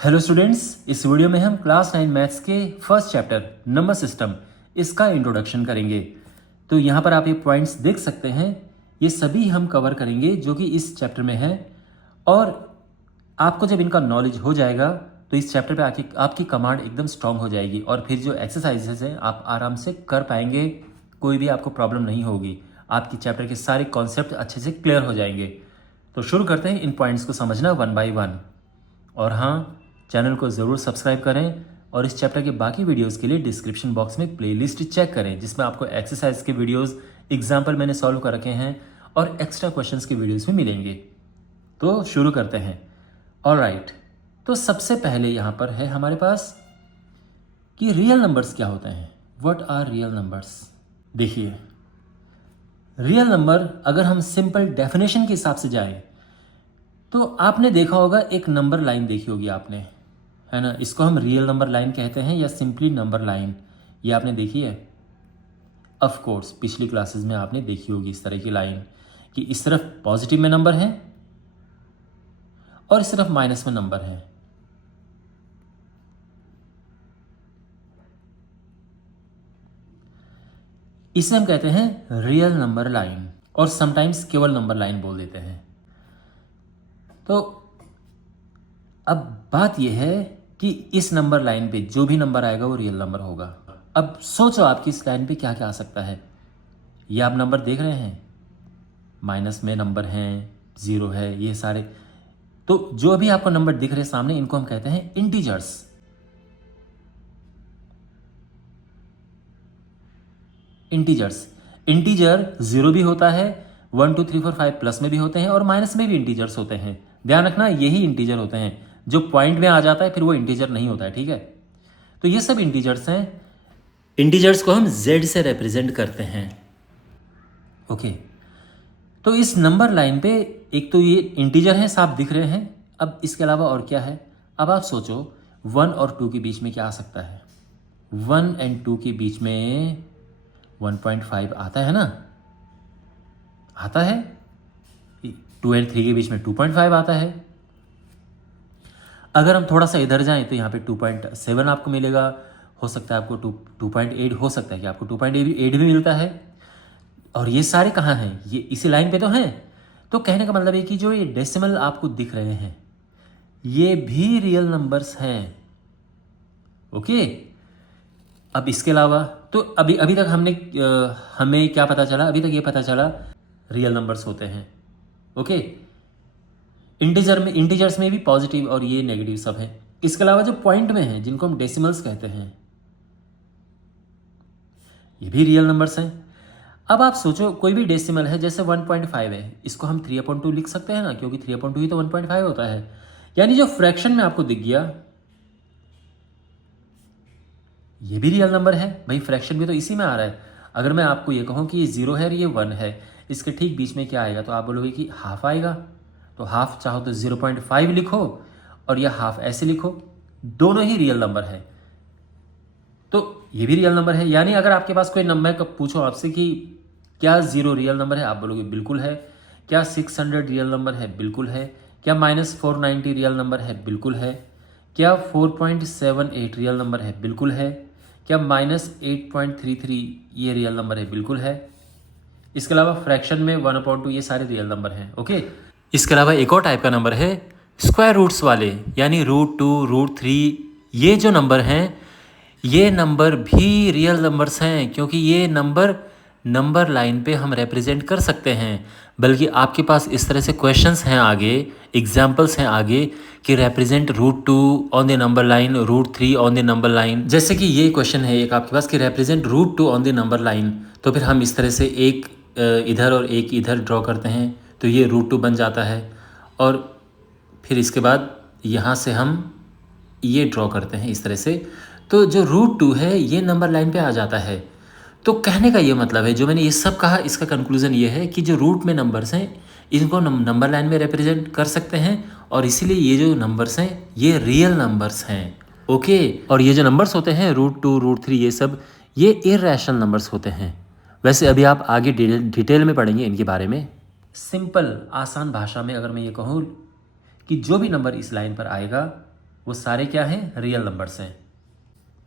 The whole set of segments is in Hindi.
हेलो स्टूडेंट्स, इस वीडियो में हम क्लास 9 मैथ्स के फर्स्ट चैप्टर नंबर सिस्टम इसका इंट्रोडक्शन करेंगे। तो यहाँ पर आप ये पॉइंट्स देख सकते हैं, ये सभी हम कवर करेंगे जो कि इस चैप्टर में है। और आपको जब इनका नॉलेज हो जाएगा तो इस चैप्टर पे आपकी कमांड एकदम स्ट्रांग हो जाएगी और फिर जो एक्सरसाइजेस हैं आप आराम से कर पाएंगे, कोई भी आपको प्रॉब्लम नहीं होगी, आपकी चैप्टर के सारे कॉन्सेप्ट अच्छे से क्लियर हो जाएंगे। तो शुरू करते हैं इन पॉइंट्स को समझना वन बाय वन। और हाँ, चैनल को ज़रूर सब्सक्राइब करें और इस चैप्टर के बाकी वीडियोस के लिए डिस्क्रिप्शन बॉक्स में प्लेलिस्ट चेक करें जिसमें आपको एक्सरसाइज के वीडियोस, एग्जाम्पल मैंने सॉल्व कर रखे हैं और एक्स्ट्रा क्वेश्चंस के वीडियोस भी मिलेंगे। तो शुरू करते हैं। ऑलराइट, तो सबसे पहले यहाँ पर है हमारे पास कि रियल नंबर्स क्या होते हैं। What are real numbers? देखिए, रियल नंबर अगर हम सिंपल डेफिनेशन के हिसाब से जाएं तो आपने देखा होगा, एक नंबर लाइन देखी होगी आपने, है ना। इसको हम रियल नंबर लाइन कहते हैं या सिंपली नंबर लाइन, ये आपने देखी है। ऑफ कोर्स पिछली क्लासेस में आपने देखी होगी इस तरह की लाइन कि इस तरफ पॉजिटिव में नंबर है और इस तरफ माइनस में नंबर है। इसे हम कहते हैं रियल नंबर लाइन और समटाइम्स केवल नंबर लाइन बोल देते हैं। तो अब बात यह है कि इस नंबर लाइन पे जो भी नंबर आएगा वो रियल नंबर होगा। अब सोचो आपकी इस लाइन पे क्या क्या आ सकता है। ये आप नंबर देख रहे हैं, माइनस में नंबर हैं, जीरो है, ये सारे। तो जो भी आपको नंबर दिख रहे हैं सामने, इनको हम कहते हैं इंटीजर्स। इंटीजर जीरो भी होता है, 1 2 3 4 5 प्लस में भी होते हैं और माइनस में भी इंटीजर्स होते हैं। ध्यान रखना, यही इंटीजर होते हैं। जो पॉइंट में आ जाता है फिर वो इंटीजर नहीं होता है, ठीक है। तो ये सब इंटीजर्स हैं। इंटीजर्स को हम z से रिप्रेजेंट करते हैं। ओके, तो इस नंबर लाइन पे एक तो ये इंटीजर हैं, साफ दिख रहे हैं। अब इसके अलावा और क्या है? अब आप सोचो 1 और 2 के बीच में क्या आ सकता है। 1 एंड 2 के बीच में 1.5 आता है ना, आता है। 2 एंड 3 के बीच में 2.5 आता है। अगर हम थोड़ा सा इधर जाएं तो यहाँ पे 2.7 आपको मिलेगा। हो सकता है आपको 2.8, हो सकता है कि आपको 2.8 भी मिलता है। और ये सारे कहाँ हैं? ये इसी लाइन पे तो हैं। तो कहने का मतलब है कि जो ये डेसिमल आपको दिख रहे हैं ये भी रियल नंबर्स हैं। ओके, अब इसके अलावा तो अभी तक हमें क्या पता चला? अभी तक ये पता चला रियल नंबर्स होते हैं। ओके, इंटीजर्स में भी पॉजिटिव और ये नेगेटिव सब है। इसके अलावा जो पॉइंट में है, जिनको हम डेसिमल्स कहते हैं, ये भी रियल नंबर्स हैं। अब आप सोचो, कोई भी डेसिमल है, जैसे 1.5 है, इसको हम 3/2 लिख सकते हैं ना, क्योंकि 3/2 ही तो 1.5 होता है। यानी जो फ्रैक्शन में आपको दिख गया ये भी रियल नंबर है भाई, फ्रैक्शन भी तो इसी में आ रहा है। अगर मैं आपको ये कहूँ कि ये 0 है और ये 1 है, इसके ठीक बीच में क्या आएगा, तो आप बोलोगे कि हाफ आएगा। तो हाफ चाहो तो 0.5 लिखो और यह हाफ ऐसे लिखो, दोनों ही रियल नंबर है। तो ये भी रियल नंबर है। यानी अगर आपके पास कोई नंबर पूछो आपसे कि क्या 0 रियल नंबर है, आप बोलोगे बिल्कुल है। क्या 600 रियल नंबर है? बिल्कुल है। क्या -490 रियल नंबर है? बिल्कुल है। क्या 4.78 रियल नंबर है? बिल्कुल है। क्या -8.33 ये रियल नंबर है? बिल्कुल है। इसके अलावा फ्रैक्शन में 1/2 ये सारे रियल नंबर हैं। ओके, इसके अलावा एक और टाइप का नंबर है स्क्वायर रूट्स वाले, यानी √2, √3। ये जो नंबर हैं ये नंबर भी रियल नंबर्स हैं, क्योंकि ये नंबर लाइन पे हम रिप्रेजेंट कर सकते हैं। बल्कि आपके पास इस तरह से क्वेश्चंस हैं आगे, एग्जाम्पल्स हैं आगे कि represent √2 on the number line, √3 on the number line. जैसे कि ये क्वेश्चन है एक आपके पास कि represent √2 on the number line, तो फिर हम इस तरह से एक इधर और एक इधर ड्रॉ करते हैं तो ये √2 बन जाता है। और फिर इसके बाद यहाँ से हम ये ड्रॉ करते हैं इस तरह से, तो जो √2 है ये नंबर लाइन पे आ जाता है। तो कहने का ये मतलब है, जो मैंने ये सब कहा, इसका कंक्लूजन ये है कि जो रूट में नंबर्स हैं इनको नंबर लाइन में रिप्रेजेंट कर सकते हैं और इसीलिए ये जो नंबर्स हैं ये रियल नंबर्स हैं। ओके, और ये जो नंबर्स होते हैं √2, √3, ये सब ये इररेशनल नंबर्स होते हैं। वैसे अभी आप आगे डिटेल में पढ़ेंगे इनके बारे में। सिंपल आसान भाषा में अगर मैं ये कहूँ कि जो भी नंबर इस लाइन पर आएगा वो सारे क्या हैं, रियल नंबर्स हैं।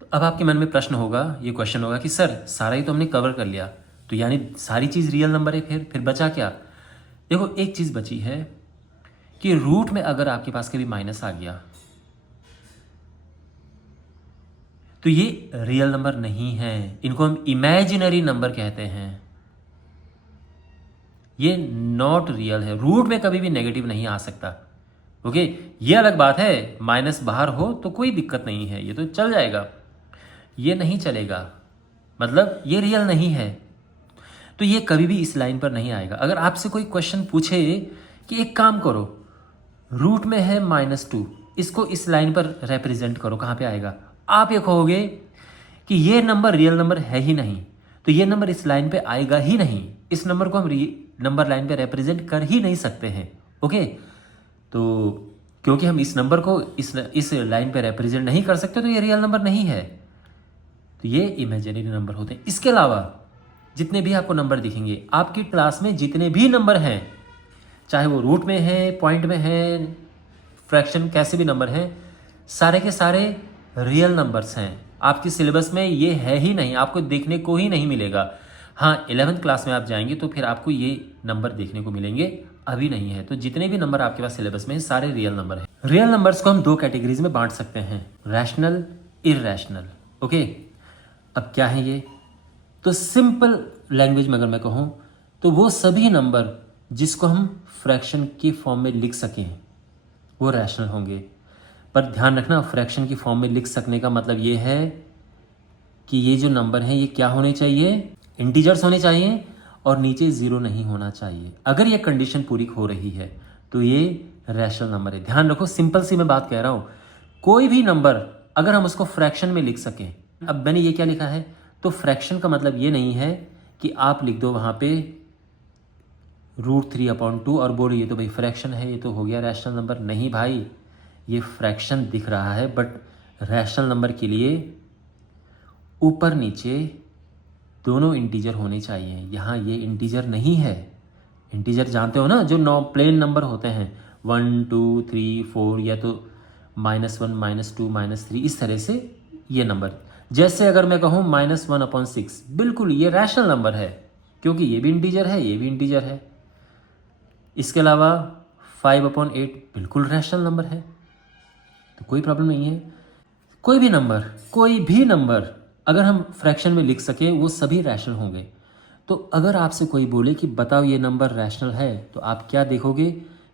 तो अब आपके मन में प्रश्न होगा, ये क्वेश्चन होगा कि सर सारा ही तो हमने कवर कर लिया, तो यानी सारी चीज़ रियल नंबर है, फिर बचा क्या? देखो एक चीज़ बची है कि रूट में अगर आपके पास कभी माइनस आ गया तो ये रियल नंबर नहीं है, इनको हम इमेजिनरी नंबर कहते हैं। ये नॉट रियल है, रूट में कभी भी नेगेटिव नहीं आ सकता। ओके, ये अलग बात है, माइनस बाहर हो तो कोई दिक्कत नहीं है, ये तो चल जाएगा। ये नहीं चलेगा, मतलब ये रियल नहीं है, तो ये कभी भी इस लाइन पर नहीं आएगा। अगर आपसे कोई क्वेश्चन पूछे कि एक काम करो, रूट में है -2, इसको इस लाइन पर रिप्रेजेंट करो, कहाँ पे आएगा? आप ये कहोगे कि ये नंबर रियल नंबर है ही नहीं, तो ये नंबर इस लाइन पे आएगा ही नहीं, इस नंबर को हम नंबर लाइन पे रिप्रेजेंट कर ही नहीं सकते हैं। ओके, तो क्योंकि हम इस नंबर को इस लाइन पे रिप्रेजेंट नहीं कर सकते, तो ये रियल नंबर नहीं है, तो ये इमेजिनरी नंबर होते हैं। इसके अलावा जितने भी आपको नंबर दिखेंगे आपकी क्लास में, जितने भी नंबर हैं, चाहे वो रूट में है, पॉइंट में है, फ्रैक्शन, कैसे भी नंबर हैं, सारे के सारे रियल नंबर्स हैं। आपकी सिलेबस में ये है ही नहीं, आपको देखने को ही नहीं मिलेगा। हाँ, 11th क्लास में आप जाएंगे तो फिर आपको ये नंबर देखने को मिलेंगे, अभी नहीं है। तो जितने भी नंबर आपके पास सिलेबस में हैं, सारे रियल नंबर हैं। रियल नंबर्स को हम दो कैटेगरीज में बांट सकते हैं, रैशनल, इररैशनल। ओके, अब क्या है ये? तो सिंपल लैंग्वेज में अगर मैं कहूँ तो वो सभी नंबर जिसको हम फ्रैक्शन की फॉर्म में लिख सकें वो रैशनल होंगे। पर ध्यान रखना, फ्रैक्शन की फॉर्म में लिख सकने का मतलब ये है कि ये जो नंबर हैं ये क्या होने चाहिए, इंटीजर्स होने चाहिए और नीचे ज़ीरो नहीं होना चाहिए। अगर ये कंडीशन पूरी हो रही है तो ये रैशनल नंबर है। ध्यान रखो, सिंपल सी मैं बात कह रहा हूँ, कोई भी नंबर अगर हम उसको फ्रैक्शन में लिख सकें, अब मैंने ये क्या लिखा है, तो फ्रैक्शन का मतलब ये नहीं है कि आप लिख दो वहाँ पे √3/2 और बोलो ये तो भाई फ्रैक्शन है, ये तो हो गया रैशनल नंबर। नहीं भाई, ये फ्रैक्शन दिख रहा है, बट रैशनल नंबर के लिए ऊपर नीचे दोनों इंटीजर होने चाहिए। यहाँ ये इंटीजर नहीं है। इंटीजर जानते हो ना, जो प्लेन नंबर होते हैं, 1 2 3 4, या तो -1 -2 -3, इस तरह से ये नंबर। जैसे अगर मैं कहूँ -1/6, बिल्कुल ये रैशनल नंबर है, क्योंकि ये भी इंटीजर है, ये भी इंटीजर है। इसके अलावा 5/8 बिल्कुल रैशनल नंबर है, तो कोई प्रॉब्लम नहीं है। कोई भी नंबर अगर हम फ्रैक्शन में लिख सके वो सभी रैशनल होंगे। तो अगर आपसे कोई बोले कि बताओ ये नंबर रैशनल है, तो आप क्या देखोगे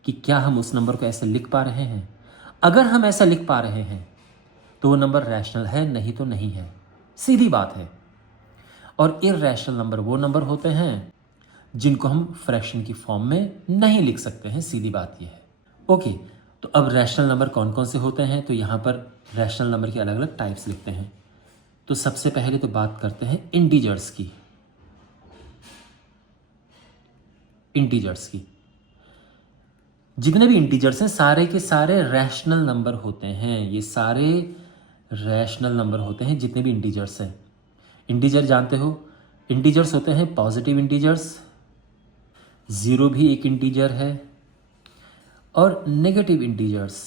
कि क्या हम उस नंबर को ऐसे लिख पा रहे हैं। अगर हम ऐसा लिख पा रहे हैं तो वो नंबर रैशनल है, नहीं तो नहीं है, सीधी बात है। और इररैशनल नंबर वो नंबर होते हैं जिनको हम फ्रैक्शन की फॉर्म में नहीं लिख सकते हैं, सीधी बात ये है। ओके, तो अब रैशनल नंबर कौन कौन से होते हैं, तो यहाँ पर रैशनल नंबर के अलग अलग टाइप्स लिखते हैं। तो सबसे पहले तो बात करते हैं इंटीजर्स की। जितने भी इंटीजर्स हैं सारे के सारे रैशनल नंबर होते हैं, ये सारे रैशनल नंबर होते हैं जितने भी इंटीजर्स हैं। इंटीजर जानते हो, इंटीजर्स होते हैं पॉजिटिव इंटीजर्स, ज़ीरो भी एक इंटीजर है, और नेगेटिव इंटीजर्स।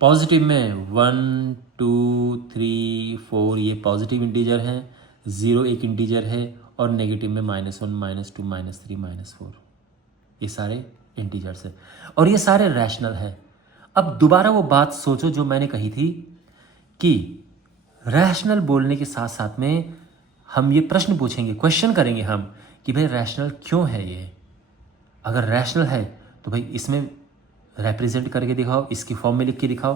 पॉजिटिव में 1 2 3 4 ये पॉजिटिव इंटीजर हैं, ज़ीरो एक इंटीजर है, और नेगेटिव में -1 -2 -3 -4 ये सारे इंटीजर्स है, और ये सारे रैशनल है। अब दोबारा वो बात सोचो जो मैंने कही थी कि रैशनल बोलने के साथ साथ में हम ये प्रश्न पूछेंगे, क्वेश्चन करेंगे हम कि भाई रैशनल क्यों है ये। अगर रैशनल है तो भाई इसमें रिप्रेजेंट करके दिखाओ, इसकी फॉर्म में लिख के दिखाओ,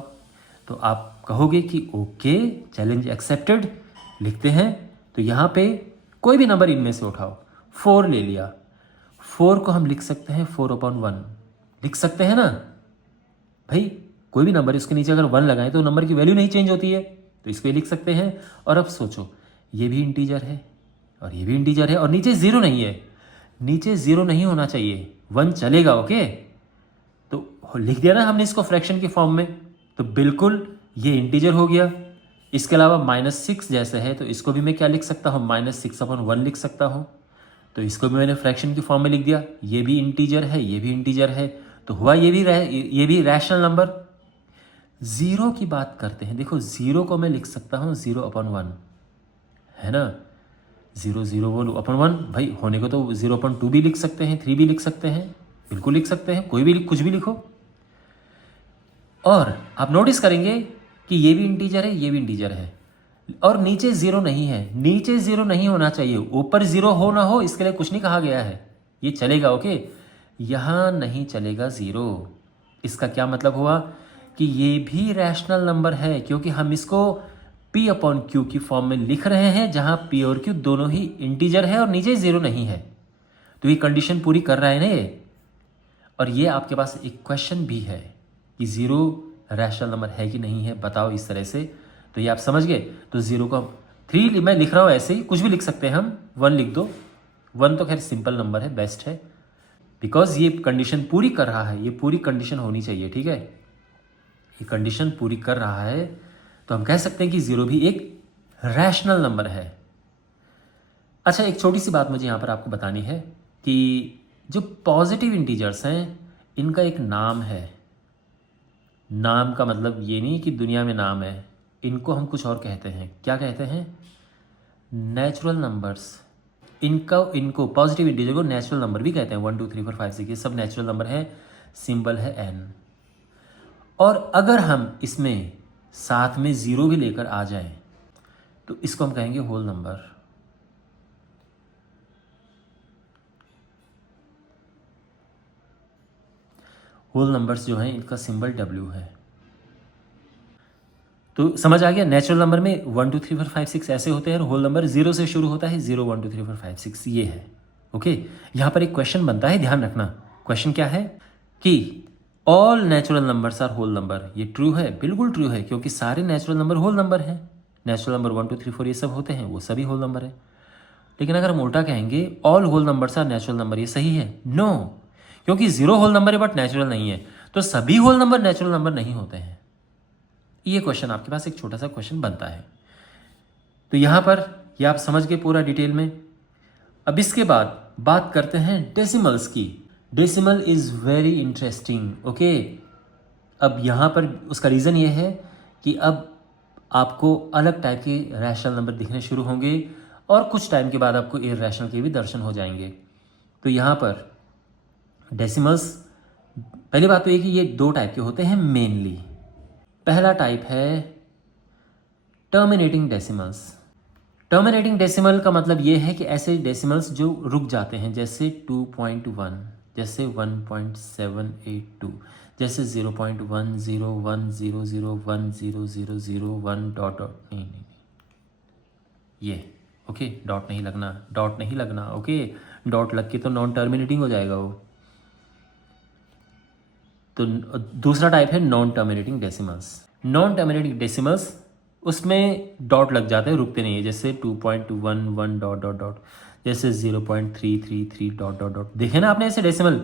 तो आप कहोगे कि ओके, चैलेंज एक्सेप्टेड, लिखते हैं। तो यहाँ पे कोई भी नंबर इनमें से उठाओ, 4 ले लिया, 4 को हम लिख सकते हैं 4/1, लिख सकते हैं ना भाई। कोई भी नंबर उसके नीचे अगर 1 लगाएं तो नंबर की वैल्यू नहीं चेंज होती है, तो इसको लिख सकते हैं। और अब सोचो, ये भी इंटीजर है और ये भी इंटीजर है, और नीचे ज़ीरो नहीं है, नीचे ज़ीरो नहीं होना चाहिए, 1 चलेगा। ओके, तो लिख दिया ना हमने इसको फ्रैक्शन की फॉर्म में, तो बिल्कुल ये इंटीजर हो गया। इसके अलावा -6 जैसे है, तो इसको भी मैं क्या लिख सकता हूँ, -6/1 लिख सकता हूँ, तो इसको भी मैंने फ्रैक्शन की फॉर्म में लिख दिया। ये भी इंटीजर है, ये भी इंटीजर है, तो हुआ ये भी रैशनल नंबर। ज़ीरो की बात करते हैं, देखो ज़ीरो को मैं लिख सकता हूँ 0/1, है ना, 0/1 भाई होने को तो 0/2 भी लिख सकते हैं, 3 भी लिख सकते हैं, बिल्कुल लिख सकते हैं, कोई भी कुछ भी लिखो। और आप नोटिस करेंगे कि ये भी इंटीजर है, ये भी इंटीजर है, और नीचे ज़ीरो नहीं है। नीचे ज़ीरो नहीं होना चाहिए, ऊपर ज़ीरो हो ना हो इसके लिए कुछ नहीं कहा गया है, ये चलेगा। ओके, यहाँ नहीं चलेगा ज़ीरो। इसका क्या मतलब हुआ कि ये भी रैशनल नंबर है, क्योंकि हम इसको P/Q की फॉर्म में लिख रहे हैं, जहाँ P और Q दोनों ही इंटीजर है और नीचे ज़ीरो नहीं है। तो ये कंडीशन पूरी कर रहा है ना ये। और ये आपके पास एक क्वेश्चन भी है कि ज़ीरो रैशनल नंबर है कि नहीं है, बताओ इस तरह से। तो ये आप समझ गए। तो ज़ीरो को 3 मैं लिख रहा हूँ, ऐसे ही कुछ भी लिख सकते हैं हम, 1 लिख दो। 1 तो खैर सिंपल नंबर है, बेस्ट है, बिकॉज ये कंडीशन पूरी कर रहा है, ये पूरी कंडीशन होनी चाहिए, ठीक है, ये कंडीशन पूरी कर रहा है। तो हम कह सकते हैं कि ज़ीरो भी एक रैशनल नंबर है। अच्छा, एक छोटी सी बात मुझे यहाँ पर आपको बतानी है कि जो पॉजिटिव इंटीजर्स हैं इनका एक नाम है। नाम का मतलब ये नहीं कि दुनिया में नाम है, इनको हम कुछ और कहते हैं। क्या कहते हैं? Natural numbers. इनको पॉजिटिव इंटीजर को नेचुरल नंबर भी कहते हैं। 1 2 3 4 5 6 ये सब नेचुरल नंबर है, सिंबल है n। और अगर हम इसमें साथ में ज़ीरो भी लेकर आ जाएं तो इसको हम कहेंगे होल नंबर। होल नंबर्स जो हैं इनका सिंबल W है। तो समझ आ गया, नेचुरल नंबर में 1 2 3 4 5 6 ऐसे होते हैं और होल नंबर 0 से शुरू होता है, 0 1 2 3 4 5 6 ये है। ओके, यहाँ पर एक क्वेश्चन बनता है, ध्यान रखना। क्वेश्चन क्या है कि all natural numbers are whole number. ये ट्रू है, बिल्कुल ट्रू है, क्योंकि सारे नेचुरल नंबर होल नंबर हैं। नेचुरल नंबर 1 2 3 4 ये सब होते हैं, वो सभी होल नंबर है। लेकिन अगर हम उल्टा कहेंगे all whole numbers are natural number, ये सही है? नो, क्योंकि 0 होल नंबर है बट नेचुरल नहीं है, तो सभी होल नंबर नेचुरल नंबर नहीं होते हैं। ये क्वेश्चन आपके पास एक छोटा सा क्वेश्चन बनता है। तो यहाँ पर ये आप समझ गए पूरा डिटेल में। अब इसके बाद बात करते हैं डेसिमल्स की। Decimal is very interesting. Okay, अब यहाँ पर उसका रीज़न ये है कि अब आपको अलग टाइप के रैशनल नंबर दिखने शुरू होंगे और कुछ टाइम के बाद आपको इरैशनल के भी दर्शन हो जाएंगे। तो यहाँ पर डेसिमल्स, पहली बात तो ये कि ये 2 टाइप के होते हैं मेनली। पहला टाइप है टर्मिनेटिंग डेसिमल्स। टर्मिनेटिंग डेसिमल का मतलब ये है कि ऐसे डेसिमल्स जो रुक जाते हैं, जैसे 2.1, जैसे 1.782, जैसे 0.101000100001 डॉट डॉट नहीं, ये ओके, डॉट नहीं लगना, डॉट नहीं लगना। ओके, डॉट लग के तो नॉन टर्मिनेटिंग हो जाएगा वो। तो दूसरा टाइप है non terminating decimals. Non terminating decimals, उसमें डॉट लग जाते हैं, रुकते नहीं है, जैसे 2.11 डॉट डॉट डॉट, जैसे 0.333 डॉट डॉट डॉट। देखे ना आपने ऐसे डेसिमल?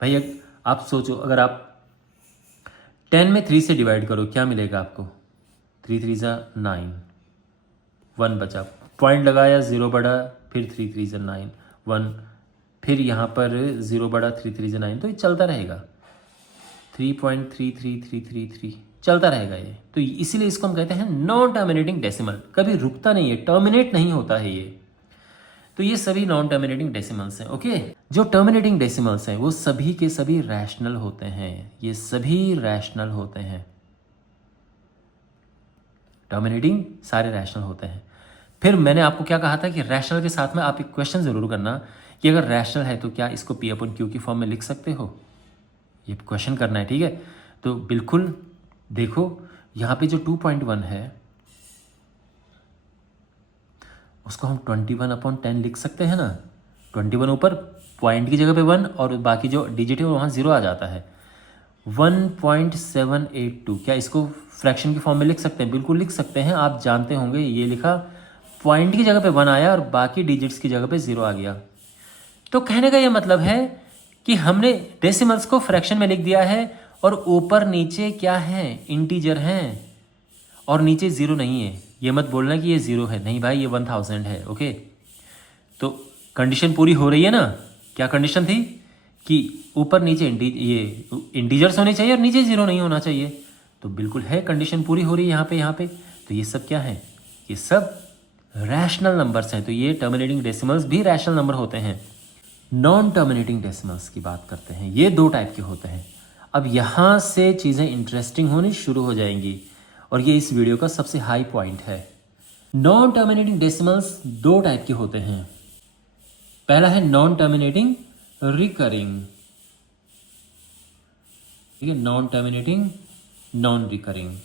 भाई आप सोचो, अगर आप 10 में 3 से डिवाइड करो क्या मिलेगा आपको? 3 3 ज़ा 9, 1 बचा, पॉइंट लगाया, 0 बढ़ा, फिर 3 3 ज़ा 9, 1, फिर यहाँ पर 0 बढ़ा, 3 3 ज़ा 9, तो ये चलता रहेगा, 3.33333 चलता रहेगा ये। तो इसीलिए इसको हम कहते हैं नॉन टर्मिनेटिंग डेसिमल, कभी रुकता नहीं है, टर्मिनेट नहीं होता है ये। तो ये सभी नॉन टर्मिनेटिंग डेसिमल्स हैं। ओके, जो टर्मिनेटिंग डेसिमल्स हैं वो सभी के सभी रैशनल होते हैं, ये सभी रैशनल होते हैं। टर्मिनेटिंग सारे रैशनल होते हैं। फिर मैंने आपको क्या कहा था कि रैशनल के साथ में आप एक क्वेश्चन जरूर करना कि अगर रैशनल है तो क्या इसको P/Q की फॉर्म में लिख सकते हो? ये क्वेश्चन करना है, ठीक है। तो बिल्कुल देखो, यहाँ पे जो 2.1 है उसको हम 21/10 लिख सकते हैं ना। 21 ऊपर, पॉइंट की जगह पे 1 और बाकी जो डिजिट है वहाँ 0 आ जाता है। 1.782, क्या इसको फ्रैक्शन की फॉर्म में लिख सकते हैं? बिल्कुल लिख सकते हैं। आप जानते होंगे, ये लिखा, पॉइंट की जगह पे 1 आया और बाकी डिजिट्स की जगह पे 0 आ गया। तो कहने का ये मतलब है कि हमने डेसिमल्स को फ्रैक्शन में लिख दिया है और ऊपर नीचे क्या है? इंटीजर हैं, और नीचे 0 नहीं है। ये मत बोलना कि ये 0 है, नहीं भाई, ये 1000 है। ओके, तो कंडीशन पूरी हो रही है ना। क्या कंडीशन थी? कि ऊपर नीचे ये इंटीजर्स होने चाहिए और नीचे 0 नहीं होना चाहिए। तो बिल्कुल है, कंडीशन पूरी हो रही है यहाँ पे। तो ये सब क्या है? ये सब रैशनल नंबर्स हैं। तो ये टर्मिनेटिंग डेसिमल्स भी रैशनल नंबर होते हैं। नॉन टर्मिनेटिंग डेसिमल्स की बात करते हैं, ये 2 टाइप के होते हैं। अब यहाँ से चीज़ें इंटरेस्टिंग होनी शुरू हो जाएंगी और ये इस वीडियो का सबसे हाई पॉइंट है। नॉन टर्मिनेटिंग डेसिमल्स 2 टाइप के होते हैं। पहला है नॉन टर्मिनेटिंग रिकरिंग, ठीक है, non terminating non recurring.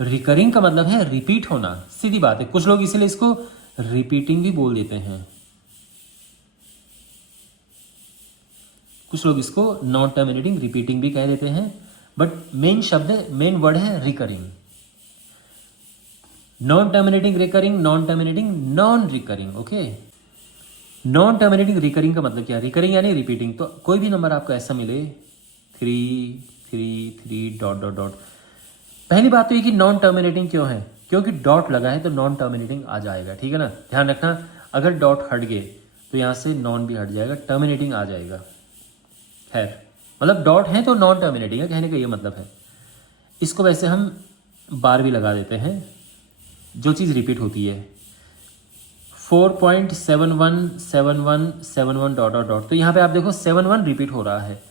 Recurring का मतलब है रिपीट होना, सीधी बात है। कुछ लोग इसीलिए इसको रिपीटिंग भी बोल देते हैं, कुछ लोग इसको नॉन टर्मिनेटिंग रिपीटिंग भी कह देते हैं, बट मेन वर्ड है recurring. Non terminating recurring, non terminating non recurring. Okay, non terminating recurring का मतलब क्या? रिकरिंग यानी रिपीटिंग। तो कोई भी नंबर आपको ऐसा मिले 3 3 3 डॉट डॉट डॉट, पहली बात तो ये कि नॉन टर्मिनेटिंग क्यों है? क्योंकि डॉट लगा है तो नॉन टर्मिनेटिंग आ जाएगा, ठीक है ना। ध्यान रखना, अगर डॉट हट गए तो यहाँ से नॉन भी हट जाएगा, टर्मिनेटिंग आ जाएगा। खैर, मतलब डॉट है तो नॉन टर्मिनेटिंग है, कहने का ये मतलब है। इसको वैसे हम बार भी लगा देते हैं, जो चीज़ रिपीट होती है। 4.717171 डॉट डॉट डॉट, तो यहाँ पे आप देखो 71 रिपीट हो रहा है,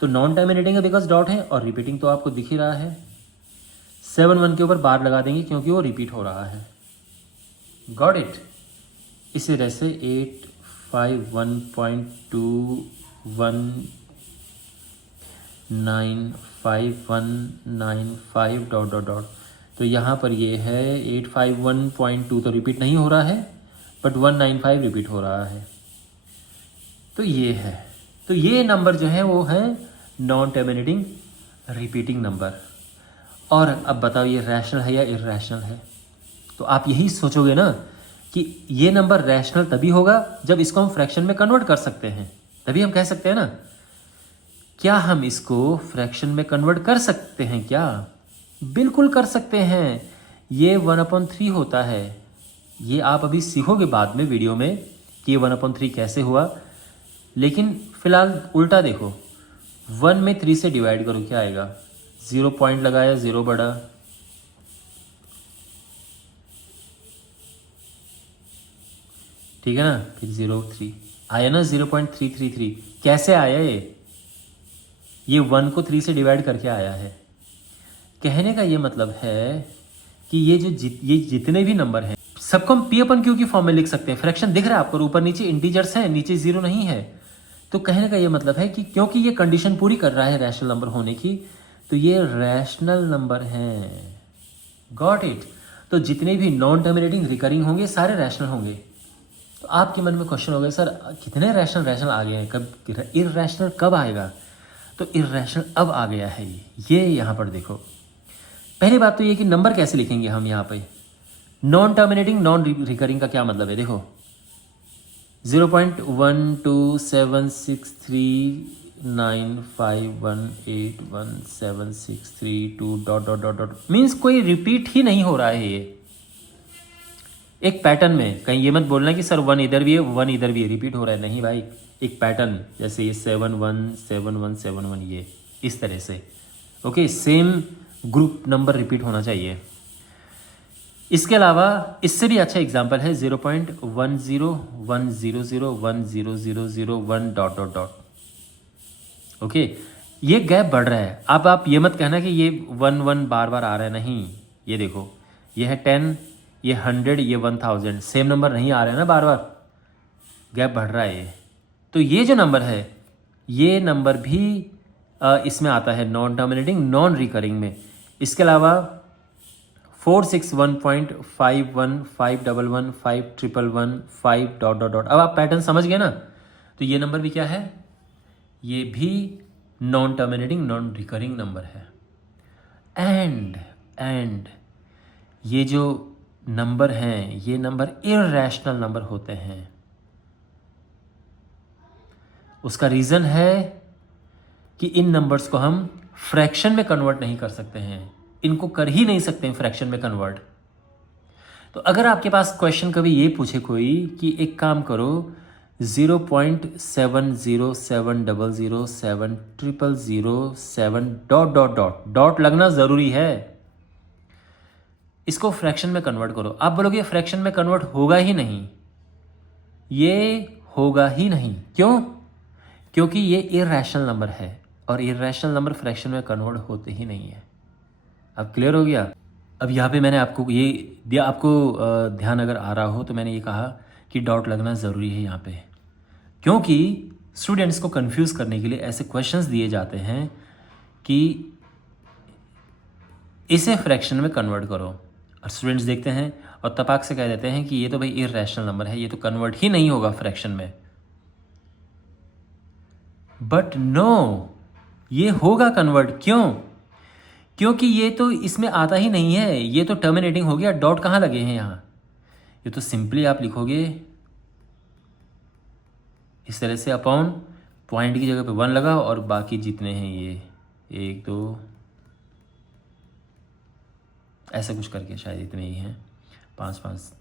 तो नॉन टर्मिनेटिंग है बिकॉज डॉट है, और रिपीटिंग तो आपको दिख ही रहा है। 71 के ऊपर बार लगा देंगे क्योंकि वो रिपीट हो रहा है। Got it? इसी तरह से 851.2195195 डॉट डॉट डॉट, तो यहाँ पर ये है 851.2 तो रिपीट नहीं हो रहा है, बट 195 रिपीट हो रहा है। तो ये है, तो ये नंबर जो है वो है नॉन टर्मिनेटिंग रिपीटिंग नंबर। और अब बताओ ये रैशनल है या इररैशनल है? तो आप यही सोचोगे ना कि ये नंबर रैशनल तभी होगा जब इसको हम फ्रैक्शन में कन्वर्ट कर सकते हैं, तभी हम कह सकते हैं ना। क्या हम इसको फ्रैक्शन में कन्वर्ट कर सकते हैं क्या? बिल्कुल कर सकते हैं। ये 1/3 होता है। ये आप अभी सीखोगे बाद में वीडियो में कि ये 1/3 कैसे हुआ, लेकिन फिलहाल उल्टा देखो। 1 में 3 से डिवाइड करो, क्या आएगा? 0 पॉइंट लगाया, 0 बढ़ा, ठीक है ना, फिर 0 3 आया ना, 0.333। कैसे आया ये 1 को 3 से डिवाइड करके आया है। कहने का ये मतलब है कि ये जितने भी नंबर हैं सबको हम P/Q की फॉर्म में लिख सकते हैं। फ्रैक्शन दिख रहा है आपको, ऊपर नीचे इंटीजर्स हैं, नीचे 0 नहीं है। तो कहने का ये मतलब है कि क्योंकि ये कंडीशन पूरी कर रहा है रैशनल नंबर होने की, तो ये रैशनल नंबर हैं। Got it? तो जितने भी नॉन टर्मिनेटिंग रिकरिंग होंगे सारे रैशनल होंगे। तो आपके मन में क्वेश्चन होगा, सर कितने रैशनल आ गए हैं, कब इररैशनल कब आएगा? तो इररैशनल अब आ गया है ये यहाँ पर देखो। पहली बात तो ये कि नंबर कैसे लिखेंगे हम यहाँ पे। नॉन टर्मिनेटिंग नॉन रिकरिंग का क्या मतलब है? देखो 0.1276395181763 dot dot dot dot means कोई रिपीट ही नहीं हो रहा है। ये एक पैटर्न में, कहीं ये मत बोलना कि सर 1 इधर भी है 1 इधर भी है, रिपीट हो रहा है। नहीं भाई, एक पैटर्न, जैसे ये 717171 ये इस तरह से। Okay, same group number repeat होना चाहिए। इसके अलावा इससे भी अच्छा एग्जांपल है 0.10100100001 डॉट डॉट डॉट। ओके, ये गैप बढ़ रहा है। अब आप ये मत कहना कि ये 1 बार बार आ रहा है, नहीं। ये देखो, ये है 10, ये 100, ये 1000, सेम नंबर नहीं आ रहा है ना बार बार, गैप बढ़ रहा है ये। तो ये जो नंबर है, ये नंबर भी इसमें आता है नॉन टर्मिनेटिंग नॉन रिकरिंग में। इसके अलावा 461.5151151115 डॉट डॉट डॉट। अब आप पैटर्न समझ गए ना। तो ये नंबर भी क्या है? ये भी non terminating non recurring number है। एंड ये जो नंबर हैं, ये नंबर इररैशनल नंबर होते हैं। उसका रीज़न है कि इन नंबर्स को हम फ्रैक्शन में कन्वर्ट नहीं कर सकते हैं, इनको कर ही नहीं सकते हैं फ्रैक्शन में कन्वर्ट। तो अगर आपके पास क्वेश्चन कभी ये पूछे कोई कि एक काम करो 0.707007007000 डॉट लगना ज़रूरी है। इसको फ्रैक्शन में कन्वर्ट करो। आप बोलोगे फ्रैक्शन में कन्वर्ट होगा ही नहीं, ये होगा ही नहीं। क्यों? क्योंकि ये इरैशनल नंबर है और इरैशनल नंबर फ्रैक्शन में कन्वर्ट होते ही नहीं है। अब क्लियर हो गया? अब यहाँ पे मैंने आपको ये दिया, आपको ध्यान अगर आ रहा हो तो मैंने ये कहा कि डॉट लगना ज़रूरी है यहाँ पे, क्योंकि स्टूडेंट्स को कंफ्यूज करने के लिए ऐसे क्वेश्चंस दिए जाते हैं कि इसे फ्रैक्शन में कन्वर्ट करो, और स्टूडेंट्स देखते हैं और तपाक से कह देते हैं कि ये तो भाई इरैशनल नंबर है, ये तो कन्वर्ट ही नहीं होगा फ्रैक्शन में। बट नो, ये होगा कन्वर्ट। क्यों? क्योंकि ये तो इसमें आता ही नहीं है, ये तो टर्मिनेटिंग हो गया। डॉट कहाँ लगे हैं यहाँ? ये तो सिंपली आप लिखोगे इस तरह से, अपॉन पॉइंट की जगह पे 1 लगा और बाकी जितने हैं ये 1 2 ऐसा कुछ करके, शायद इतने ही हैं, 5 5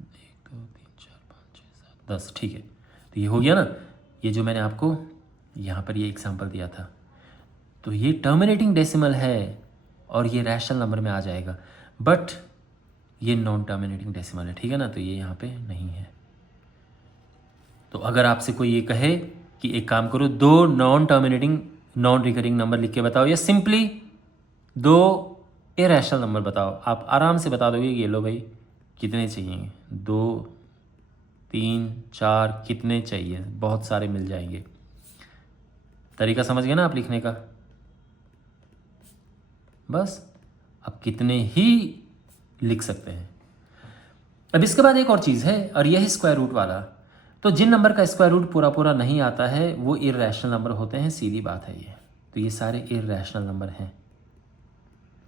1 2 3 4 5 6 7 10, ठीक है। तो ये हो गया ना, ये जो मैंने आपको यहाँ पर ये एग्जांपल दिया था, तो ये टर्मिनेटिंग डेसिमल है और ये रैशनल नंबर में आ जाएगा, बट ये नॉन टर्मिनेटिंग डेसिमल है, ठीक है ना, तो ये यहाँ पे नहीं है। तो अगर आपसे कोई ये कहे कि एक काम करो, 2 non terminating non recurring number लिख के बताओ, या सिंपली 2 इरैशनल नंबर बताओ, आप आराम से बता दोगे कि ये लो भाई कितने चाहिए, 2 3 4 कितने चाहिए, बहुत सारे मिल जाएंगे। तरीका समझ गए ना आप लिखने का? बस आप कितने ही लिख सकते हैं। अब इसके बाद एक और चीज़ है, और यह है स्क्वायर रूट वाला। तो जिन नंबर का स्क्वायर रूट पूरा पूरा नहीं आता है वो इरैशनल नंबर होते हैं, सीधी बात है ये। तो ये सारे इरैशनल नंबर हैं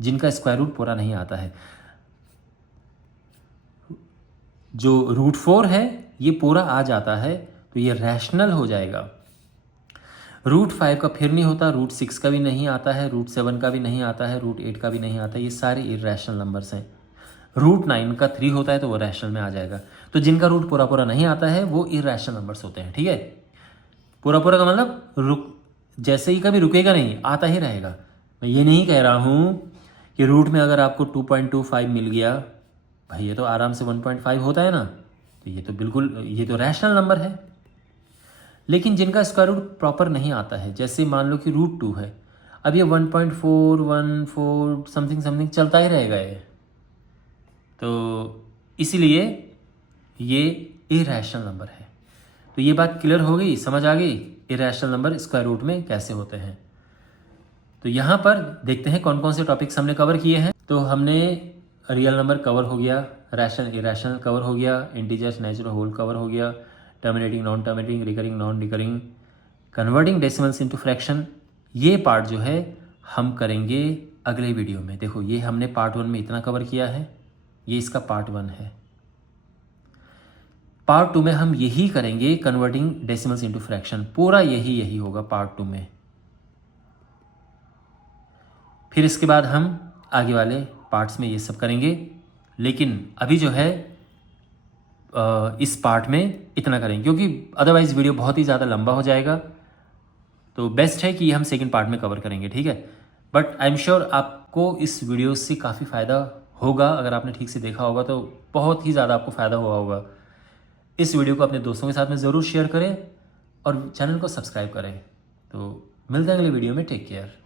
जिनका स्क्वायर रूट पूरा नहीं आता है। जो √4 है ये पूरा आ जाता है तो ये रैशनल हो जाएगा। √5 का फिर नहीं होता, √6 का भी नहीं आता है, √7 का भी नहीं आता है, √8 का भी नहीं आता है, ये सारे इरैशनल नंबर्स हैं। √9 का 3 होता है तो वो रैशनल में आ जाएगा। तो जिनका रूट पूरा पूरा नहीं आता है वो इरैशनल नंबर्स होते हैं, ठीक है। पूरा पूरा का मतलब जैसे ही कभी रुकेगा नहीं, आता ही रहेगा। मैं ये नहीं कह रहा हूँ कि रूट में अगर आपको 2.25 मिल गया, भाई ये तो आराम से 1.5 होता है ना, तो ये तो बिल्कुल, ये तो रैशनल नंबर है। लेकिन जिनका स्क्वायर रूट प्रॉपर नहीं आता है, जैसे मान लो कि √2 है, अब ये 1.414 समथिंग समथिंग चलता ही रहेगा ये, तो इसीलिए ये इरैशनल नंबर है। तो ये बात क्लियर हो गई, समझ आ गई इरैशनल नंबर स्क्वायर रूट में कैसे होते हैं। तो यहाँ पर देखते हैं कौन कौन से टॉपिक्स हमने कवर किए हैं। तो हमने रियल नंबर कवर हो गया, रैशनल इरैशनल कवर हो गया, इंटीजर्स नेचुरल होल कवर हो गया, terminating non terminating, recurring non recurring, converting decimals into fraction. ये पार्ट जो है हम करेंगे अगले वीडियो में। देखो ये हमने पार्ट 1 में इतना कवर किया है, ये इसका पार्ट 1 है। पार्ट 2 में हम यही करेंगे, कन्वर्टिंग डेसिमल्स इनटू फ्रैक्शन, पूरा यही होगा पार्ट 2 में। फिर इसके बाद हम आगे वाले पार्ट्स में ये सब करेंगे, लेकिन अभी जो है इस पार्ट में इतना करेंगे, क्योंकि अदरवाइज वीडियो बहुत ही ज़्यादा लंबा हो जाएगा। तो बेस्ट है कि हम सेकंड पार्ट में कवर करेंगे, ठीक है। बट आई एम श्योर आपको इस वीडियो से काफ़ी फ़ायदा होगा, अगर आपने ठीक से देखा होगा तो बहुत ही ज़्यादा आपको फ़ायदा हुआ होगा। इस वीडियो को अपने दोस्तों के साथ में ज़रूर शेयर करें और चैनल को सब्सक्राइब करें। तो मिलते हैं अगले वीडियो में, टेक केयर।